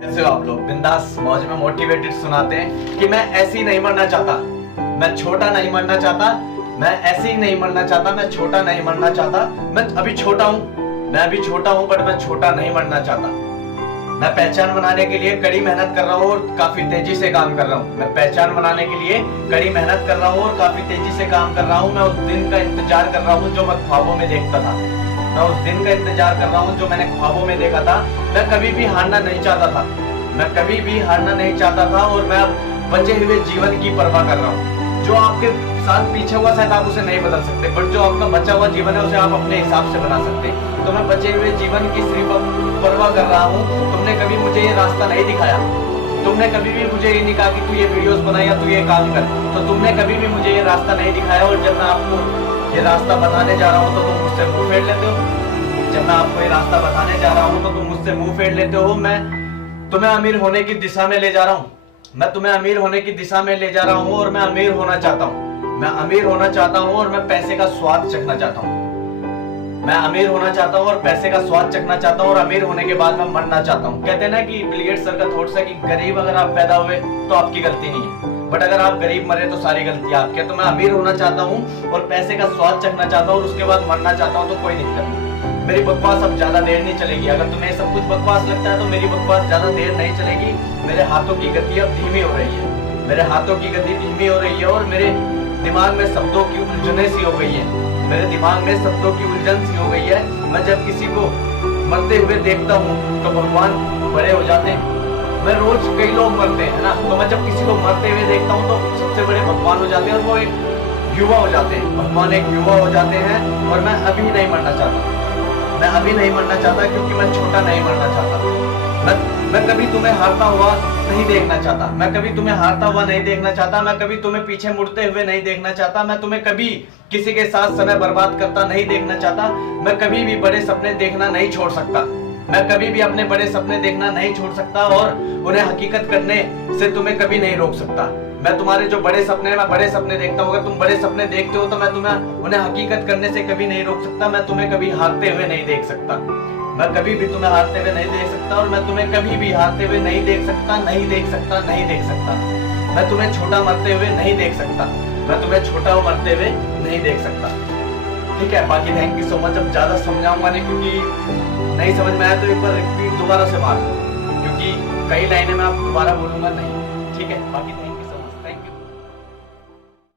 कैसे हो आप लोग? बिंदास मौज में मोटिवेटेड सुनाते हैं कि मैं ऐसे ही नहीं मरना चाहता, मैं छोटा नहीं मरना चाहता, मैं ऐसे ही नहीं मरना चाहता, मैं छोटा नहीं मरना चाहता। मैं अभी छोटा हूँ बट मैं छोटा नहीं मरना चाहता। मैं पहचान बनाने के लिए कड़ी मेहनत कर रहा हूँ और काफी तेजी से काम कर रहा हूँ। मैं पहचान बनाने के लिए कड़ी मेहनत कर रहा हूँ और काफी तेजी से काम कर रहा हूँ। मैं उस दिन का इंतजार कर रहा हूँ जो मैं ख्वाबों में देखता था। मैं उस दिन का इंतजार कर रहा हूँ जो मैंने ख्वाबों में देखा था। मैं कभी भी हारना नहीं चाहता था, मैं कभी भी हारना नहीं चाहता था और मैं अब बचे हुए जीवन की परवाह कर रहा हूँ। जो आपके साथ पीछे हुआ शायद आप उसे नहीं बदल सकते, बट जो आपका बचा हुआ जीवन है उसे आप अपने हिसाब से बना सकते हैं। तो मैं बचे हुए जीवन की सिर्फ परवाह कर रहा हूँ। तुमने कभी मुझे ये रास्ता नहीं दिखाया, तुमने कभी भी मुझे ये नहीं कहा कि तू ये वीडियोस बना या तू ये काम कर, तो तुमने कभी भी मुझे ये रास्ता नहीं दिखाया। और जब मैं आपको ये रास्ता बताने जा रहा हूँ तो तुम मुझसे मुंह फेर लेते हो। जब मैं आपको ये रास्ता बताने जा रहा हूँ तो तुम मुझसे मुंह फेर लेते हो। मैं तुम्हें अमीर होने की दिशा में ले जा रहा हूँ, मैं तुम्हें अमीर होने की दिशा में ले जा रहा हूँ और मैं अमीर होना चाहता हूँ। मैं अमीर होना चाहता हूँ और मैं पैसे का स्वाद चखना चाहता हूँ। मैं अमीर होना चाहता हूँ और पैसे का स्वाद चखना चाहता हूँ और अमीर होने के बाद मैं मरना चाहता हूँ। कहते हैं ना कि बिल गेट्स सर का थॉट्स है कि गरीब अगर आप पैदा हुए तो आपकी गलती नहीं है, बट अगर आप गरीब मरे तो सारी गलती आपकी है। तो मैं अमीर होना चाहता हूँ और पैसे का स्वाद चखना चाहता हूँ और उसके बाद मरना चाहता हूँ। तो कोई दिक्कत नहीं, मेरी बकवास अब ज्यादा देर नहीं चलेगी। अगर तुम्हें सब कुछ बकवास लगता है तो मेरी बकवास ज्यादा देर नहीं चलेगी। मेरे हाथों की गति अब धीमी हो रही है, मेरे हाथों की गति धीमी हो रही है और मेरे दिमाग में शब्दों की उलझने सी हो गई है, मेरे दिमाग में शब्दों की उलझन सी हो गई है। मैं जब किसी को मरते हुए देखता हूँ तो भगवान बड़े हो जाते हैं। मैं रोज कई लोग मरते हैं ना, तो मैं जब किसी को मरते हुए देखता हूँ तो सबसे बड़े भगवान हो जाते हैं और वो एक युवा हो जाते हैं। भगवान एक युवा हो जाते हैं और मैं अभी नहीं मरना चाहता, मैं अभी नहीं मरना चाहता क्योंकि मैं छोटा नहीं मरना चाहता। मैं कभी तुम्हें हारता हुआ नहीं देखना चाहता, मैं कभी तुम्हें हारता हुआ नहीं देखना चाहता, मैं कभी तुम्हें पीछे मुड़ते हुए नहीं देखना चाहता, मैं तुम्हें कभी किसी के साथ समय बर्बाद करता नहीं देखना चाहता। मैं कभी भी बड़े सपने देखना नहीं छोड़ सकता, मैं कभी भी अपने बड़े सपने देखना नहीं छोड़ सकता और उन्हें हकीकत करने से तुम्हें कभी नहीं रोक सकता। मैं तुम्हारे जो बड़े सपने हैं, मैं बड़े सपने देखता हूँ। अगर तुम बड़े सपने देखते हो तो मैं तुम्हें उन्हें हकीकत करने से कभी नहीं रोक सकता। मैं तुम्हें कभी हारते हुए नहीं देख सकता, मैं कभी भी तुम्हें हारते हुए नहीं देख सकता और मैं तुम्हें कभी भी हारते हुए नहीं देख सकता, नहीं देख सकता, नहीं देख सकता। मैं तुम्हें छोटा मरते हुए नहीं देख सकता, मैं तुम्हें छोटा मरते हुए नहीं देख सकता। ठीक है, बाकी थैंक यू सो मच। अब ज्यादा समझाऊंगा नहीं, क्योंकि नहीं समझ में आया तो एक बार रिपीट दोबारा से मार दो, क्योंकि कई लाइनें मैं आप दोबारा बोलूंगा नहीं। ठीक है, बाकी